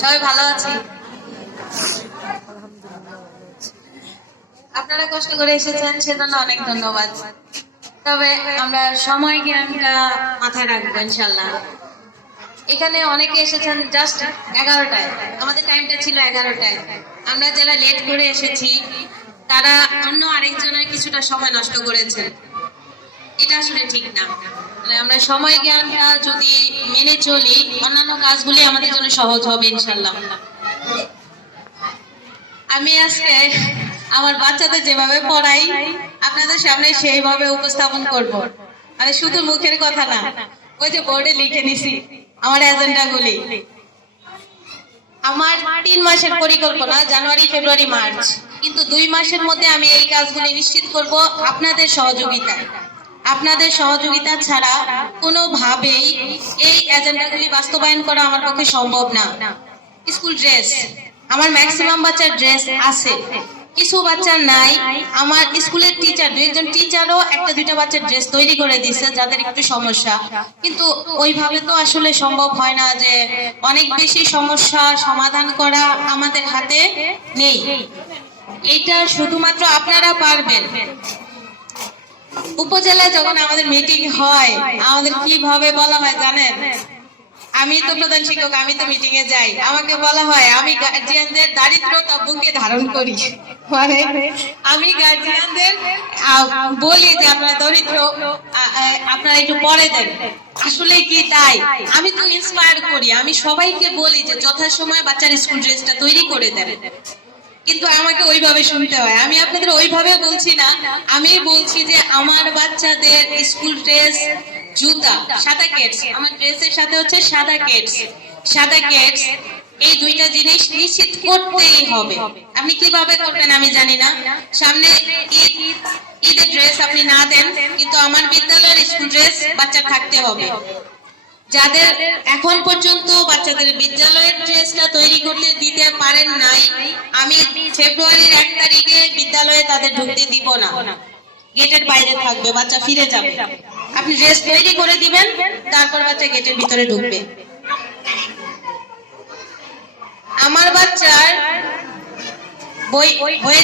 সবাই ভালো আছি। আপনারা কষ্ট করে এসেছেন সেজন্য অনেক ধন্যবাদ। তবে আমরা সময় জ্ঞানটা মাথায় রাখবো ইনশাল্লাহ। এখানে অনেকে এসেছেন জাস্ট 11টায়, আমাদের টাইমটা ছিল 11টায়। আমরা যারা লেট করে এসেছি তারা অন্য আরেকজনের কিছুটা সময় নষ্ট করেছেন, এটা আসলে ঠিক না। মানে আমরা সময় জ্ঞানটা যদি মেনে চলি অন্যান্য কাজগুলি আমাদের জন্য সহজ হবে ইনশাল্লাহ। আমি আজকে আমার বাচ্চাদের যেভাবে পড়াই আপনাদের সামনে সেইভাবে উপস্থাপন করব। মানে শুধু মুখের কথা না, ওই যে বোর্ডে লিখে নিছি আমার এজেন্ডা গুলি। আমার 3 মাসের পরিকল্পনা, জানুয়ারি ফেব্রুয়ারি মার্চ, কিন্তু 2 মাসের মধ্যে আমি এই কাজগুলি নিশ্চিত করব আপনাদের সহযোগিতায়। আপনাদের সহযোগিতা ছাড়া কোনোভাবেই এই এজেন্ডাগুলি বাস্তবায়ন করা আমার পক্ষে সম্ভব না। স্কুল ড্রেস, আমার ম্যাক্সিমাম বাচ্চার ড্রেস আছে, কিছু বাচ্চার নাই। আমার স্কুলের টিচার, 2-1 টিচারও 1-2টা বাচ্চার ড্রেস তৈরি করে দিচ্ছে যাদের একটু সমস্যা, কিন্তু ওইভাবে তো আসলে সম্ভব হয় না যে অনেক বেশি সমস্যা সমাধান করা আমাদের হাতে নেই। এটা শুধুমাত্র আপনারা পারবেন। উপজেলায় যখন আমাদের মিটিং হয় আমাদের কিভাবে বলা হয় জানেন? আমি তো প্রধান শিক্ষক, আমি তো মিটিং এ যাই, আমাকে বলা হয় আমি গার্জিয়ানদের দারিদ্রতা বুকে ধারণ করি। মানে আমি গার্জিয়ানদের বলি যে আপনারা দরিদ্র, আপনারা একটু পরে দেন। আসলে কি তাই? আমি তো ইন্সপায়ার করি, আমি সবাইকে বলি যে যথাসময়ে বাচ্চার স্কুল ড্রেসটা তৈরি করে দেন, কিন্তু আমাকে ওইভাবে শুনতে হয়। আমি আপনাদের ওইভাবে বলছি না, আমি বলছি যে আমার বাচ্চাদের স্কুল ড্রেস, জুতা, সাদা কেটস, আমার ড্রেসের সাথে হচ্ছে সাদা কেটস, সাদা কেটস, এই 2টা জিনিস নিশ্চিত করতেই হবে। আপনি কিভাবে করবেন আমি জানি না, সামনে ঈদের ড্রেস আপনি না দেন, কিন্তু আমার বিদ্যালয়ের স্কুল ড্রেস বাচ্চা থাকতে হবে। যাদের এখন পর্যন্ত বাচ্চাদের বিদ্যালয়ের ড্রেসটা তৈরি করতে দিতে পারেন নাই, আমি ফেব্রুয়ারির 1 তারিখে বিদ্যালয়ে তাদের ঢুকতে দিব না, গেটের বাইরে থাকবে, বাচ্চা ফিরে যাবে। আপনি ড্রেস তৈরি করে দিবেন, তারপর বাচ্চা গেটের ভিতরে ঢুকবে। আমার বাচ্চার বই হয়ে